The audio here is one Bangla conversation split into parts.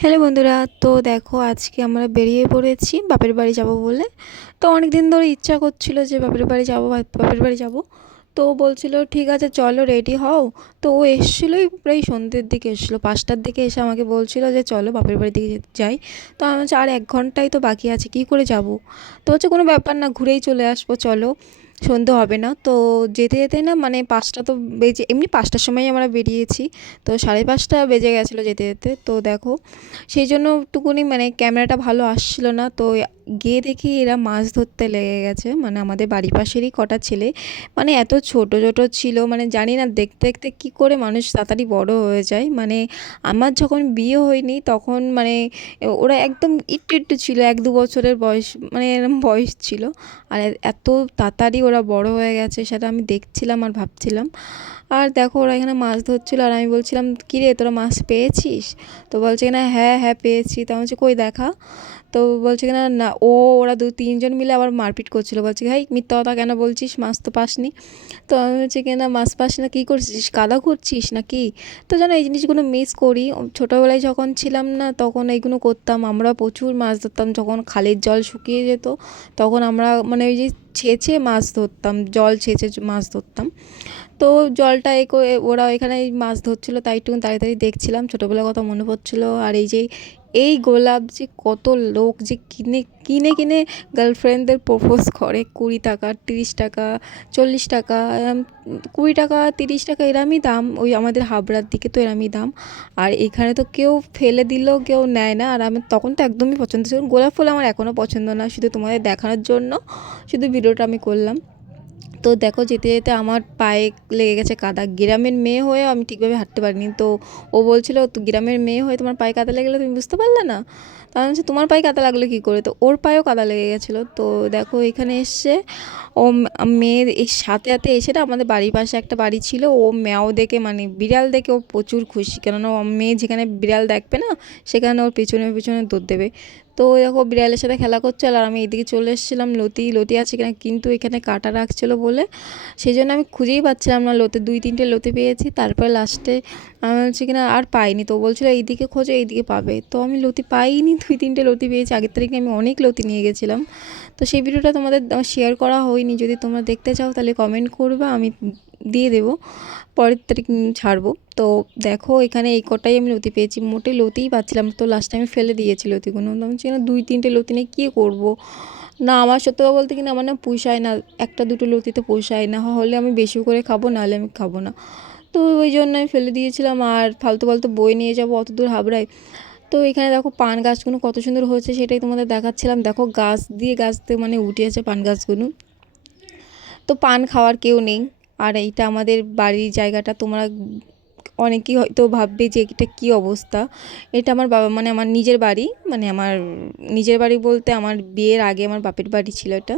হ্যালো বন্ধুরা, তো দেখো আজকে আমরা বেরিয়ে পড়েছি বাপের বাড়ি যাব বলে। তো অনেক দিন ধরে ইচ্ছা করছিল যে বাপের বাড়ি যাব বাপের বাড়ি যাব। তো বলছিল, ঠিক আছে, চলো রেডি হও। তো ও এসেছিলোই প্রায় সন্ধ্যের দিকে এসেছিল, পাঁচটার দিকে এসে আমাকে বলছিল যে, চলো, বাপের বাড়ির দিকে যাই। তো আমি আর এক ঘন্টাই তো বাকি আছে, কী করে যাব? তো হচ্ছে কোনো ব্যাপার না, ঘুরেই চলে আসব, চলো। সন্ধে হবে না। তো যেতে যেতে না মানে পাঁচটা তো বেজে, এমনি পাঁচটার সময় আমরা বেরিয়েছি। তো সাড়ে পাঁচটা বেজে গেছিল যেতে যেতে। তো দেখো, সেই জন্য একটুকুনি মানে ক্যামেরাটা ভালো আসছিল না। তো গিয়ে দেখি এরা মাছ ধরতে লেগে গেছে। মানে আমাদের বাড়ির পাশেরই কটা ছেলে। মানে এত ছোট ছোট ছিল। মানে জানি না দেখতে দেখতে কী করে মানুষ তাড়াতাড়ি বড় হয়ে যায়। মানে আমার যখন বিয়ে হয়নি তখন মানে ওরা একদম একটু একটু ছিল। এক দু বছরের বয়স মানে এরম বয়স ছিল। আর এত তাড়াতাড়ি ওরা বড় হয়ে গেছে, সেটা আমি দেখছিলাম আর ভাবছিলাম। আর দেখো ওরা এখানে মাছ ধরছিলো আর আমি বলছিলাম কী রে তোরা মাছ পেয়েছিস? তো বলছে কিনা হ্যাঁ হ্যাঁ পেয়েছি। তো আমি কই দেখা? তো বলছে কিনা, না। ও, ওরা দু, তিনজন মিলে আবার মারপিট করছিল। বলছে ভাই মিথ্যা কথা কেন বলছিস? মাছ তো পাসনি। তো আমি বলছি কিনা, মাছ পাস না, কী করছিস? কাদা করছিস না কি তো জানো, এই জিনিসগুলো মিস করি। ছোটোবেলায় যখন ছিলাম না, তখন এইগুলো করতাম। আমরা প্রচুর মাছ ধরতাম, যখন খালের জল শুকিয়ে যেত, তখন আমরা মানে ওই যে ছেঁচে মাছ ধরতাম, জল ছেঁচে মাছ ধরতাম। তো জলটা এ ওরা এখানে মাছ ধরছিল, তাই একটু তাড়াতাড়ি দেখছিলাম। ছোটোবেলার কথা মনে পড়ছিলো। আর এই যে এই গোলাপ যে কত লোক যে কিনে কিনে কিনে গার্লফ্রেন্ডদের প্রপোজ করে। কুড়ি টাকা, তিরিশ টাকা, চল্লিশ টাকা কুড়ি টাকা, তিরিশ টাকা এরমই দাম। ওই আমাদের হাবড়ার দিকে তো এরমই দাম। আর এখানে তো কেউ ফেলে দিলেও কেউ নেয় না। আর আমার তখন তো একদমই পছন্দ ছিল গোলাপ ফুল আমার এখনও পছন্দ না। শুধু তোমাদের দেখানোর জন্য। শুধু ভিডিওটা আমি করলাম। তো দেখো যেতে যেতে আমার পায়ে লেগে গেছে কাদা। গ্রামের মেয়ে হয়ে আমি ঠিকভাবে হাঁটতে পারিনি। তো ও বলছিল গ্রামের মেয়ে হয়ে তোমার পায়ে কাদা লেগে তুমি বুঝতে পারলে না? তা হচ্ছে তোমার পায়ে কাদা লাগল কী করে? তো ওর পায়েও কাদা লেগে গেছিল। তো দেখো এখানে এসছে। ও মেয়ের এর সাথে সাথে এসে না আমাদের বাড়ির পাশে একটা বাড়ি ছিল। ও ম্যাও দেখে মানে বিড়াল দেখে ও প্রচুর খুশি। কেননা ও মেয়ে যেখানে বিড়াল দেখবে না, সেখানে ওর পিছনে পিছনে দৌড় দেবে। তো দেখো বিড়ালের সাথে খেলা করছে আর আমি এদিকে চলে এসেছিলাম লতি লতি আছে কিনা কিন্তু এখানে কাটা রাখছিলো বলে। সেই জন্য আমি খুঁজেই পাচ্ছিলাম না, লতি দুই তিনটে লতি পেয়েছি, তারপরে লাস্টে আমি বলছি কিনা আর পাইনি তো। বলছিলো, এইদিকে খোঁজো, এইদিকে পাবে। তো আমি লতি পাইনি, দুই তিনটে লতি পেয়েছি। আগের তারিখে আমি অনেক লতি নিয়ে গেছিলাম। তো সেই ভিডিওটা তোমাদের শেয়ার করা হয়নি। যদি তোমরা দেখতে চাও তাহলে কমেন্ট করবে, আমি দিয়ে দেবো, পরের তারিখ ছাড়বো। তো দেখো এখানে এই কটাই আমি লতি পেয়েছি। মোটে লতিই পাচ্ছিলাম তো লাস্টে আমি ফেলে দিয়েছি লতিগুলো। আমি না দুই তিনটে লতি নিয়ে কী করব? না, আমার সত্যি বলতে কিনা আমার না পোষায় না। একটা দুটো লতিতে পোষায় না। হলে আমি বেশি করে খাব, নাহলে আমি খাব না। তো ওই জন্য আমি ফেলে দিয়েছিলাম। আর ফালতু ফালতু বই নিয়ে যাব, অত দূর হাবড়ায়। তো এখানে দেখো পান গাছগুলো কত সুন্দর হয়েছে, সেটাই তোমাদের দেখাচ্ছিলাম। দেখো গাছ দিয়ে গাছ দিয়ে মানে উঠে আছে পান গাছগুলো। তো পান খাওয়ার কেউ নেই। আর এইটা আমাদের বাড়ির জায়গাটা তোমরা অনেকেই হয়তো ভাববে যে এটা কী অবস্থা। এটা আমার বাবা মানে আমার নিজের বাড়ি মানে আমার নিজের বাড়ি বলতে আমার বিয়ের আগে আমার বাপের বাড়ি ছিল এটা।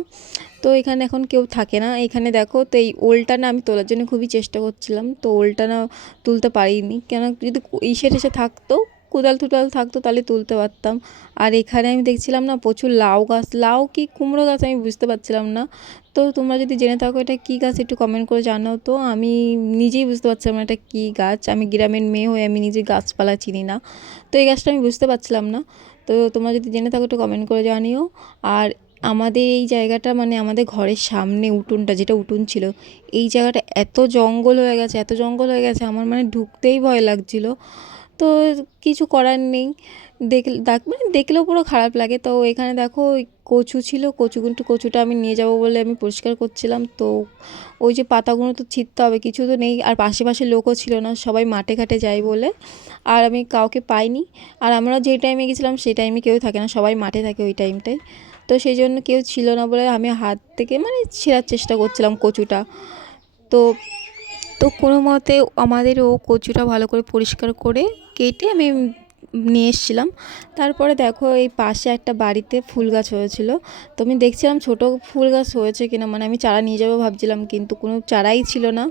তো এখানে এখন কেউ থাকে না। এখানে দেখো, তো এই ওলটা না আমি তোলার জন্য খুবই চেষ্টা করছিলাম। তো ওলটা না তুলতে পারিনি। কেন, যদি ইসে টেসে থাকতো কোদাল টুদাল থাকতো তাহলে তুলতে পারতাম। আর এখানে আমি দেখছিলাম না প্রচুর লাউ গাছ। লাউ কি কুমড়ো গাছ আমি বুঝতে পারছিলাম না। তো তোমরা যদি জেনে থাকো এটা কী গাছ একটু কমেন্ট করে জানাও তো। আমি নিজেই বুঝতে পারছিলাম না এটা কী গাছ। আমি গ্রামের মেয়ে হয়ে আমি নিজে গাছপালা চিনি না। তো এই গাছটা আমি বুঝতে পারছিলাম না। তো তোমরা যদি জেনে থাকো একটু কমেন্ট করে জানিও। আর আমাদের এই জায়গাটা মানে আমাদের ঘরের সামনে উঠোনটা যেটা উঠোন ছিল, এই জায়গাটা এত জঙ্গল হয়ে গেছে, এত জঙ্গল হয়ে গেছে, আমার মানে ঢুকতেই ভয় লাগছিল। তো কিছু করার নেই। দেখ মানে দেখলেও পুরো খারাপ লাগে। তো এখানে দেখো ওই কচু ছিল কচু কিন্তু কচুটা আমি নিয়ে যাব বলে আমি পরিষ্কার করছিলাম। তো ওই যে পাতাগুলো তো ছিঁড়তে হবে, কিছু তো নেই। আর পাশে পাশে লোকও ছিল না, সবাই মাঠে ঘাটে যায় বলে। আর আমি কাউকে পাইনি। আর আমরা যে টাইমে গেছিলাম, সেই টাইমে কেউ থাকে না, সবাই মাঠে থাকে ওই টাইমটায় তো সেই জন্য কেউ ছিল না বলে আমি হাত থেকে মানে ছেঁড়ার চেষ্টা করছিলাম কচুটা। তো তো কোনো মতে আমাদের ও কচুটা ভালো করে পরিষ্কার করে কেটে আমি নিয়ে এসেছিলাম। তারপরে দেখো এই পাশে একটা বাড়িতে ফুল গাছ হয়েছিল। তো আমি দেখছিলাম ছোটো ফুল গাছ হয়েছে কিনা মানে আমি চারা নিয়ে যাব ভাবছিলাম, কিন্তু কোনো চারাই ছিল না।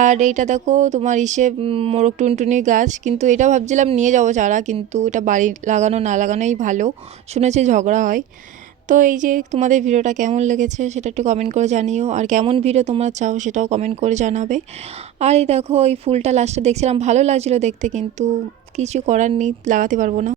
আর এইটা দেখো তোমার ইসে মোরগ টুনটুনি গাছ, কিন্তু এটা ভাবছিলাম নিয়ে যাব চারা, কিন্তু এটা বাড়ি লাগানো না লাগানোই ভালো। শুনেছি ঝগড়া হয়। তো এই যে তোমাদের ভিডিওটা কেমন লেগেছে সেটা একটু কমেন্ট করে জানিও। আর কেমন ভিডিও তোমরা চাও সেটাও কমেন্ট করে জানাবে। আর এই দেখো, এই ফুলটা লাস্টে দেখছিলাম, ভালো লাগছিল দেখতে কিন্তু কিছু করার নেই, লাগাতে পারব না।